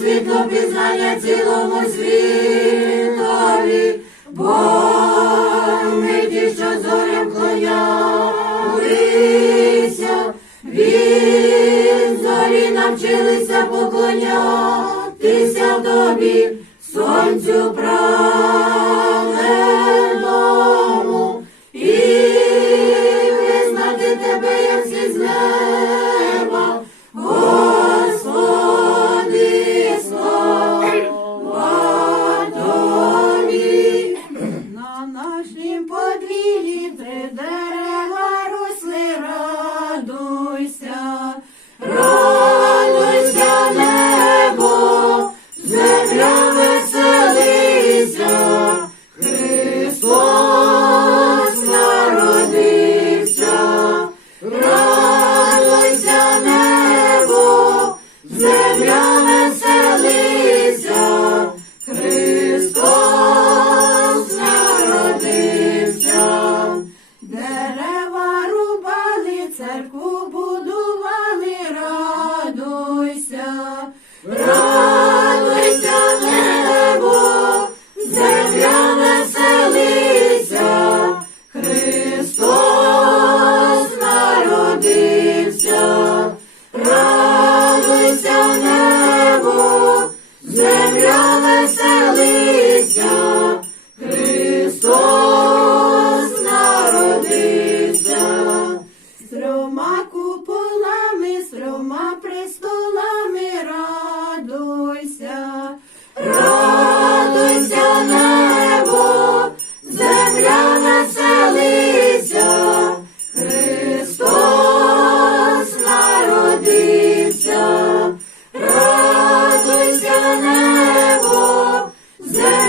світло пізнання цілому світові, бо ми ті, що зорям клонялися, він зорі навчилися поклонятися в тобі, сонцю прав.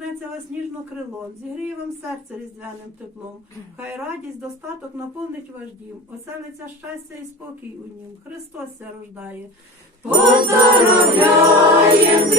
торкнеться вас ніжно крилом, зігріє вам серце різдвяним теплом, хай радість, достаток наповнить ваш дім, оселиться щастя і спокій у нім. Христос ся рождає. Поздоровляєм!